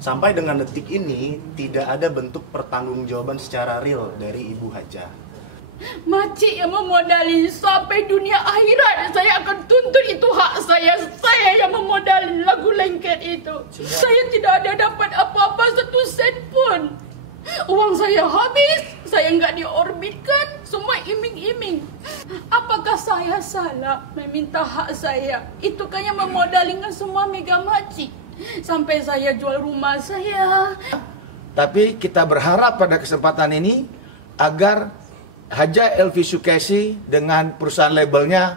Sampai dengan detik ini tidak ada bentuk pertanggungjawaban secara real dari Ibu Haja. Makcik yang memodali sampai dunia akhirat, saya akan tuntut, itu hak saya. Saya yang memodali lagu lengket itu. Saya tidak ada dapat apa-apa satu sen pun. Uang saya habis, saya nggak diorbitkan, semua iming-iming. Apakah saya salah meminta hak saya? Itu kan yang memodalikan semua mega makcik. Sampai saya jual rumah saya. Tapi kita berharap pada kesempatan ini agar Haja Elvi Sukesi dengan perusahaan labelnya,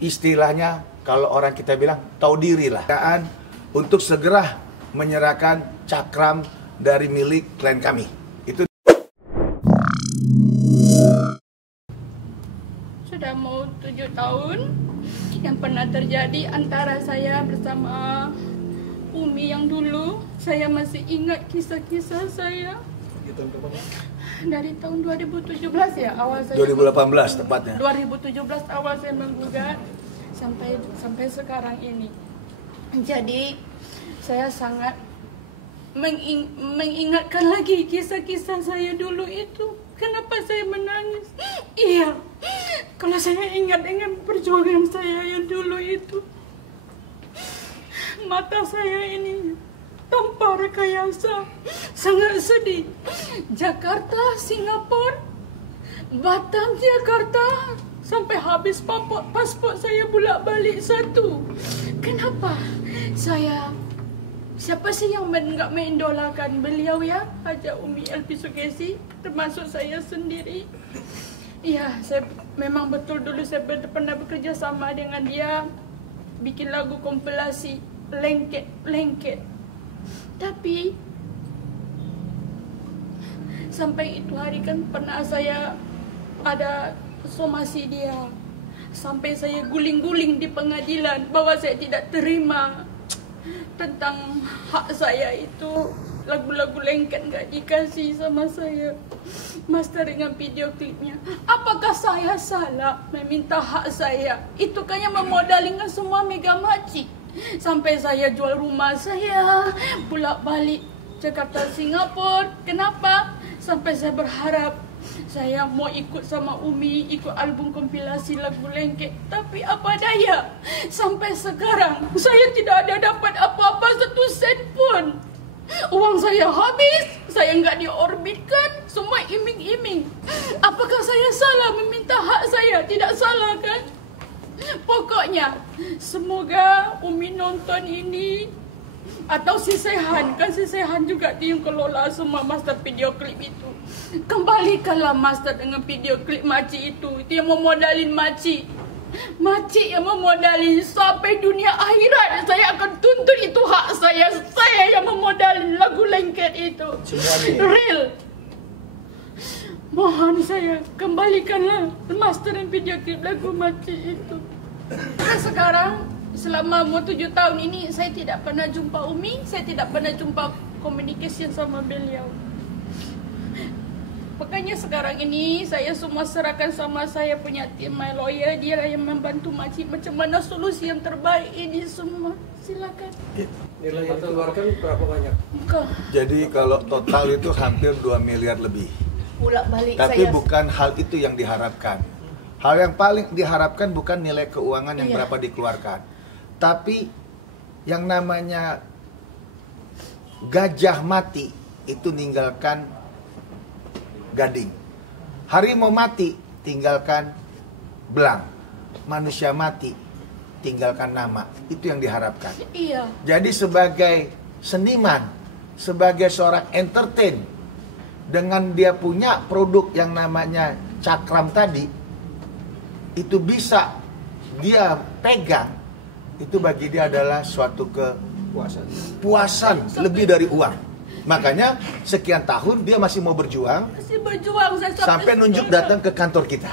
istilahnya kalau orang kita bilang tahu diri lah, untuk segera menyerahkan cakram dari milik klien kami. Itu sudah mau 7 tahun yang pernah terjadi antara saya bersama Umi yang dulu. Saya masih ingat kisah-kisah saya. Dari tahun 2017 ya awal saya. 2018 tepatnya. 2017 awal saya menggugat sampai sekarang ini. Jadi saya sangat mengingatkan lagi kisah-kisah saya dulu itu. Kenapa saya menangis? Iya, kalau saya ingat dengan perjuangan saya yang dulu itu, mata saya ini tanpa rekayasa, sangat sedih. Jakarta, Singapura, Batam, Jakarta, sampai habis paspor saya bolak-balik satu. Kenapa? Siapa sih yang nggak mengidolakan beliau ya, Haja Umi Elvi Sukesi, termasuk saya sendiri. Iya, saya memang betul dulu saya pernah bekerja sama dengan dia, bikin lagu kompilasi lengket. Tapi sampai itu hari kan pernah saya ada somasi dia, sampai saya guling-guling di pengadilan bahwa saya tidak terima tentang hak saya itu, lagu-lagu lengket nggak dikasih sama saya, master dengan video klipnya. Apakah saya salah meminta hak saya? Itu kan yang memodalikan semua mega makcik. Sampai saya jual rumah saya, bolak-balik Jakarta, Singapura. Kenapa? Sampai saya berharap saya mau ikut sama Umi, ikut album kompilasi lagu lengket. Tapi apa daya, sampai sekarang saya tidak ada dapat apa-apa satu sen pun. Uang saya habis, saya nggak diorbitkan, semua iming-iming. Apakah saya salah meminta hak saya? Tidak salah kan? Pokoknya semoga Umi nonton ini, atau si Sehan, kan si Sehan juga dia yang kelola semua master video klip itu. Kembalikanlah master dengan video klip makcik itu yang memodalin makcik. Makcik yang memodalin sampai dunia akhirat, saya akan tuntut, itu hak saya. Saya yang memodalin lagu lengket itu. Real. Mohon saya kembalikanlah master dan video klip lagu makcik itu. Sekarang selama 7 tahun ini saya tidak pernah jumpa Umi, saya tidak pernah jumpa communication sama beliau. Makanya sekarang ini saya semua serahkan sama saya punya tim my lawyer, dia yang membantu makcik macam mana solusi yang terbaik ini semua. Silakan. Nilai yang dikeluarkan berapa banyak? Bukan. Jadi kalau total itu hampir 2 miliar lebih. Bolak-balik Tapi saya. bukan hal itu yang diharapkan. Hal yang paling diharapkan bukan nilai keuangan yang berapa dikeluarkan, tapi yang namanya gajah mati itu ninggalkan gading, harimau mati tinggalkan belang, manusia mati tinggalkan nama. Itu yang diharapkan. Iya. Jadi sebagai seniman, sebagai seorang entertain, dengan dia punya produk yang namanya cakram tadi, itu bisa dia pegang, itu bagi dia adalah suatu kepuasan lebih dari uang. Makanya sekian tahun dia masih mau berjuang, Saya sampai nunjuk datang ke kantor kita.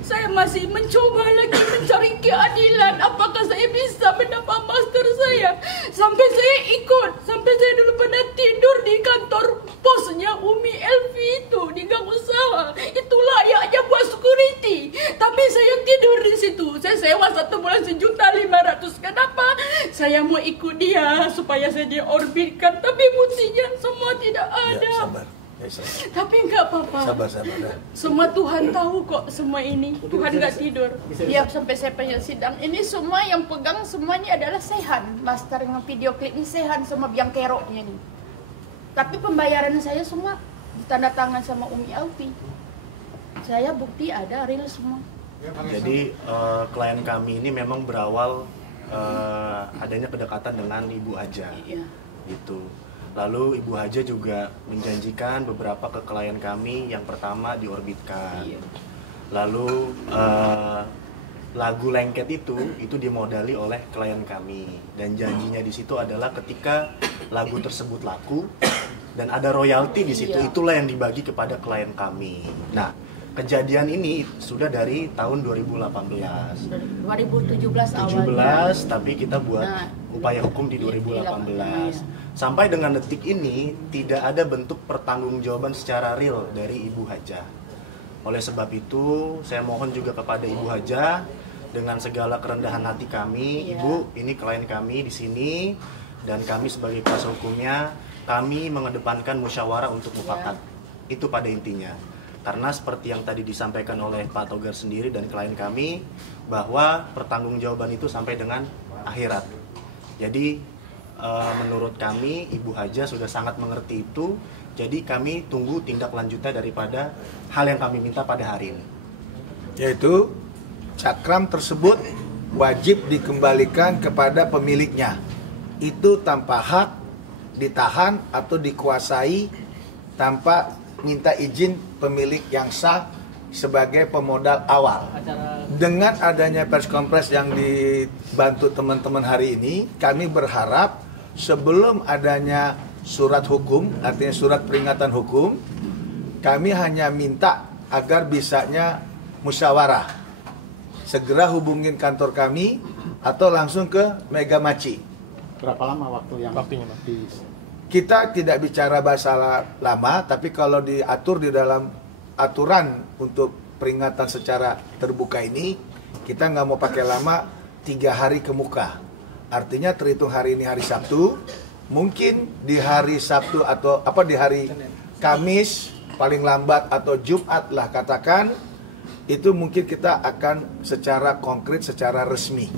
Saya masih mencoba lagi mencari keadilan. Apakah saya bisa mendapat master saya? Sampai saya ikut, sampai saya dulu pernah tidur di kantor posnya Umi Elvi itu di gang usaha. Itu layaknya buat security, tapi saya tidur di situ. Saya sewa 1 bulan 1.500.000. Kenapa? Saya saya mau ikut dia supaya saya diorbitkan, tapi buktinya semua tidak ada. Ya, sabar. Ya, sabar. Tapi nggak apa-apa. Sabar. Dah. Semua Tuhan tahu kok semua ini. Tuhan nggak tidur. Dia sampai saya pengen sidang. Ini semua yang pegang semuanya adalah Sehan. Master yang video klip ini Sehan sama biang keroknya nih. Tapi pembayaran saya semua tanda tangan sama Umi Alfi. Saya bukti ada real semua. Jadi klien kami ini memang berawal adanya kedekatan dengan Ibu Haja. Iya. Gitu. Lalu Ibu Haja juga menjanjikan beberapa ke klien kami, yang pertama diorbitkan. Iya. Lalu lagu Lengket itu dimodali oleh klien kami, dan janjinya di situ adalah ketika lagu tersebut laku dan ada royalti di situ, Iya. itulah yang dibagi kepada klien kami. Nah, kejadian ini sudah dari tahun 2018. 2017 17, tapi kita buat Nah, upaya hukum di 2018. Sampai dengan detik ini tidak ada bentuk pertanggungjawaban secara real dari Ibu Haja. Oleh sebab itu, saya mohon juga kepada Ibu Haja dengan segala kerendahan hati kami, Iya. Ibu, ini klien kami di sini dan kami sebagai kuasa hukumnya, kami mengedepankan musyawarah untuk mufakat. Itu pada intinya. Karena seperti yang tadi disampaikan oleh Pak Togar sendiri dan klien kami, bahwa pertanggungjawaban itu sampai dengan akhirat. Jadi menurut kami Ibu Haja sudah sangat mengerti itu. Jadi kami tunggu tindak lanjutnya daripada hal yang kami minta pada hari ini. Yaitu cakram tersebut wajib dikembalikan kepada pemiliknya. Itu tanpa hak ditahan atau dikuasai tanpa minta izin pemilik yang sah sebagai pemodal awal. Dengan adanya press conference yang dibantu teman-teman hari ini, kami berharap sebelum adanya surat hukum, artinya surat peringatan hukum, kami hanya minta agar bisanya musyawarah. Segera hubungin kantor kami atau langsung ke Mega Maci. Berapa lama waktunya, Pak? Kita tidak bicara bahasa lama, tapi kalau diatur di dalam aturan untuk peringatan secara terbuka ini, kita nggak mau pakai lama, 3 hari ke muka. Artinya terhitung hari ini hari Sabtu, mungkin di hari Sabtu atau di hari Kamis paling lambat atau Jumat lah katakan, itu mungkin kita akan secara konkret, secara resmi.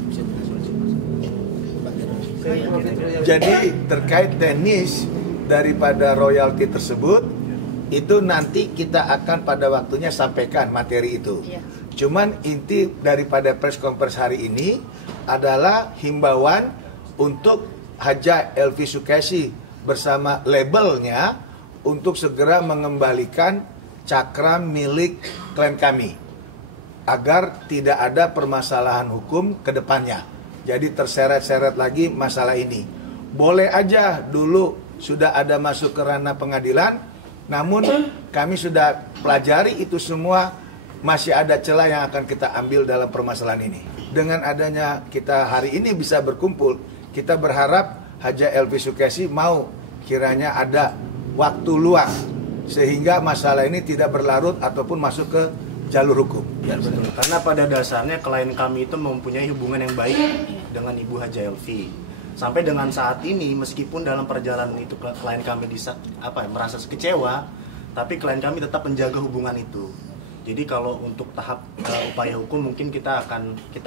Jadi terkait teknis daripada royalti tersebut, itu nanti kita akan pada waktunya sampaikan materi itu. Iya. Cuman inti daripada press conference hari ini adalah himbauan untuk Haja Elvi Sukaisi bersama labelnya untuk segera mengembalikan cakram milik klien kami agar tidak ada permasalahan hukum ke depannya. Jadi terseret-seret lagi masalah ini. Boleh aja dulu sudah ada masuk ke ranah pengadilan, namun kami sudah pelajari itu semua, masih ada celah yang akan kita ambil dalam permasalahan ini. Dengan adanya kita hari ini bisa berkumpul, kita berharap Haja Elvi Sukaisi mau kiranya ada waktu luang sehingga masalah ini tidak berlarut ataupun masuk ke jalur hukum. Ya, betul. Karena pada dasarnya klien kami itu mempunyai hubungan yang baik dengan Ibu Haja Elvi. Sampai dengan saat ini, meskipun dalam perjalanan itu klien kami merasa kecewa, tapi klien kami tetap menjaga hubungan itu. Jadi kalau untuk tahap upaya hukum mungkin kita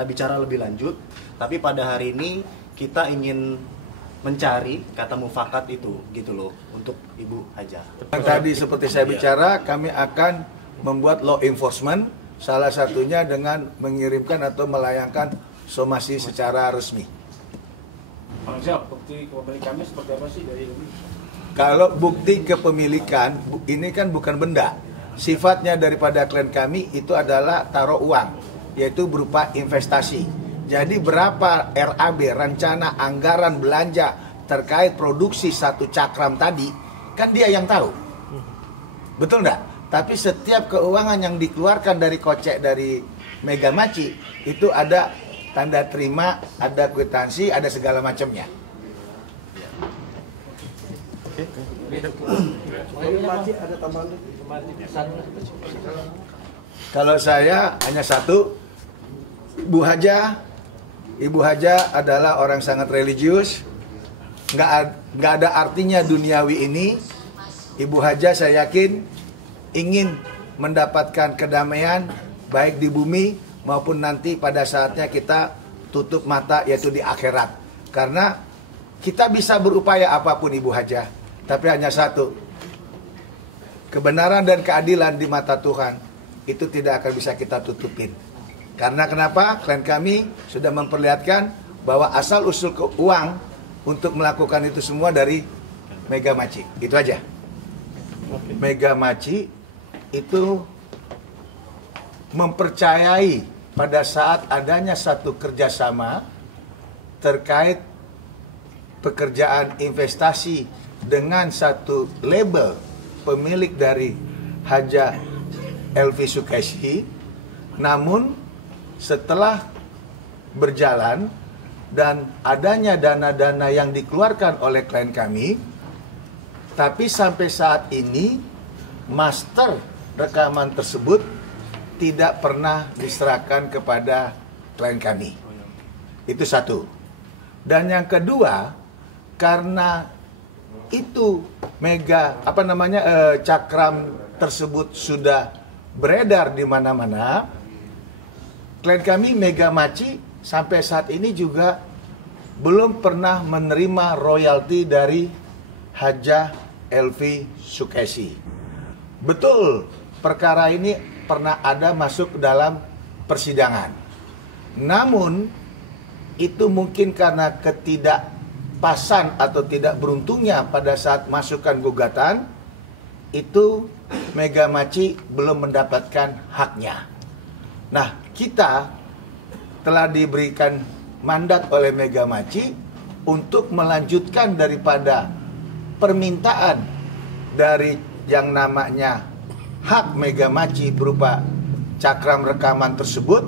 bicara lebih lanjut. Tapi pada hari ini kita ingin mencari kata mufakat itu, gitu loh, untuk Ibu Haja. Yang tadi seperti saya bicara, kami akan membuat law enforcement, salah satunya dengan mengirimkan atau melayangkan somasi secara resmi. Bang Siap, bukti kepemilikannya seperti apa sih dari ini? Kalau bukti kepemilikan, ini kan bukan benda. Sifatnya daripada klien kami itu adalah taruh uang, yaitu berupa investasi. Jadi berapa RAB, rencana anggaran belanja terkait produksi satu cakram tadi, kan dia yang tahu. Betul enggak? Tapi setiap keuangan yang dikeluarkan dari kocek dari Mega Maci, itu ada tanda terima, ada kwitansi, ada segala macamnya. Ada tambahan. Kalau saya hanya satu, Bu Haja, Ibu Haja adalah orang sangat religius. Nggak ada artinya duniawi ini. Ibu Haja saya yakin ingin mendapatkan kedamaian baik di bumi maupun nanti pada saatnya kita tutup mata, yaitu di akhirat. Karena kita bisa berupaya apapun Ibu Haja, tapi hanya satu, kebenaran dan keadilan di mata Tuhan itu tidak akan bisa kita tutupin. Karena kenapa? Klien kami sudah memperlihatkan bahwa asal usul uang untuk melakukan itu semua dari Mega Maci. Itu aja. Mega Maci itu mempercayai pada saat adanya satu kerjasama terkait pekerjaan investasi dengan satu label pemilik dari Haja Elvi Sukesi. Namun setelah berjalan dan adanya dana-dana yang dikeluarkan oleh klien kami, tapi sampai saat ini master rekaman tersebut tidak pernah diserahkan kepada klien kami. Itu satu. Dan yang kedua, karena itu cakram tersebut sudah beredar di mana-mana, klien kami Mega Maci sampai saat ini juga belum pernah menerima royalti dari Haja Elvi Sukesi. Betul, perkara ini pernah ada masuk dalam persidangan. Namun itu mungkin karena ketidakpasan atau tidak beruntungnya pada saat masukkan gugatan, itu Mega Maci belum mendapatkan haknya. Nah, kita telah diberikan mandat oleh Mega Maci untuk melanjutkan daripada permintaan dari yang namanya hak Mega Maci berupa cakram rekaman tersebut.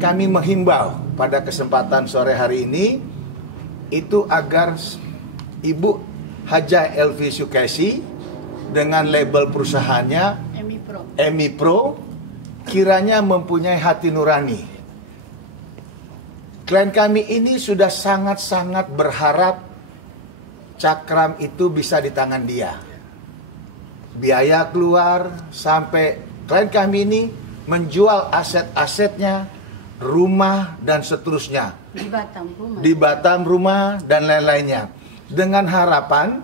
Kami menghimbau pada kesempatan sore hari ini itu agar Ibu Haja Elvi Sukesi dengan label perusahaannya Emi Pro kiranya mempunyai hati nurani. Klien kami ini sudah sangat-sangat berharap cakram itu bisa di tangan dia. Biaya keluar sampai klien kami ini menjual aset-asetnya, rumah dan seterusnya. Di Batam rumah dan lain-lainnya. Dengan harapan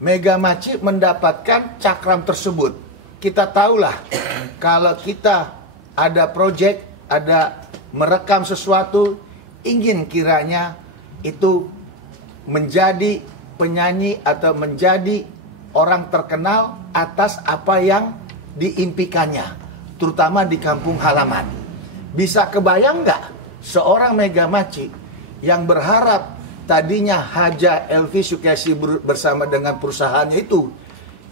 Mega Maci mendapatkan cakram tersebut. Kita tahulah kalau kita ada project, ada merekam sesuatu, ingin kiranya itu menjadi penyanyi atau menjadi orang terkenal atas apa yang diimpikannya, terutama di kampung halaman. Bisa kebayang nggak seorang Mega Maci yang berharap tadinya Haja Elvi Sukesi bersama dengan perusahaannya itu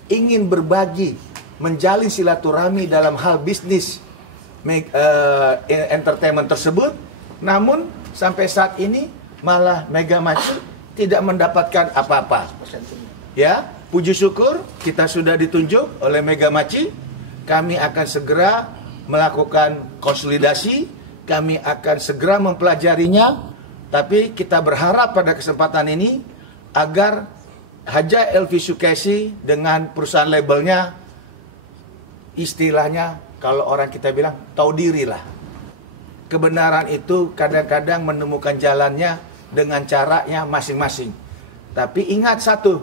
ingin berbagi, menjalin silaturahmi dalam hal bisnis entertainment tersebut, namun sampai saat ini malah Mega Maci tidak mendapatkan apa-apa. Ya, puji syukur kita sudah ditunjuk oleh Mega Maci. Kami akan segera melakukan konsolidasi, kami akan segera mempelajarinya. Tapi kita berharap pada kesempatan ini agar Haja Elvi Sukesi dengan perusahaan labelnya, istilahnya kalau orang kita bilang tahu diri lah. Kebenaran itu kadang-kadang menemukan jalannya dengan caranya masing-masing. Tapi ingat satu,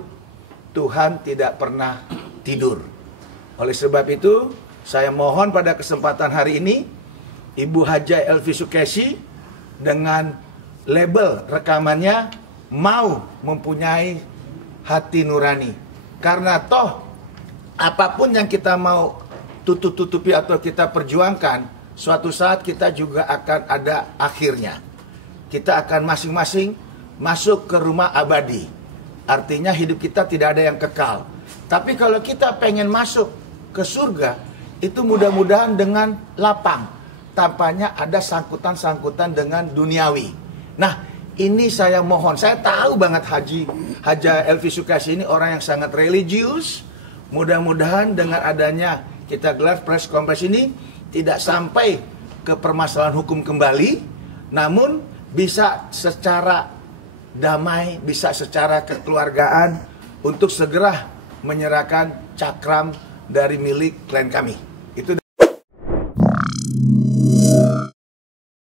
Tuhan tidak pernah tidur. Oleh sebab itu, saya mohon pada kesempatan hari ini, Ibu Haja Elvi Sukesi dengan label rekamannya mau mempunyai hati nurani. Karena toh apapun yang kita mau tutup-tutupi atau kita perjuangkan, suatu saat kita juga akan ada akhirnya. Kita akan masing-masing masuk ke rumah abadi. Artinya hidup kita tidak ada yang kekal. Tapi kalau kita pengen masuk ke surga, itu mudah-mudahan dengan lapang. Tampaknya ada sangkutan-sangkutan dengan duniawi. Nah, ini saya mohon, saya tahu banget Haja Elvi Sukesi ini orang yang sangat religius. Mudah-mudahan dengan adanya kita gelar press conference ini tidak sampai ke permasalahan hukum kembali, namun bisa secara damai, bisa secara kekeluargaan untuk segera menyerahkan cakram dari milik klien kami.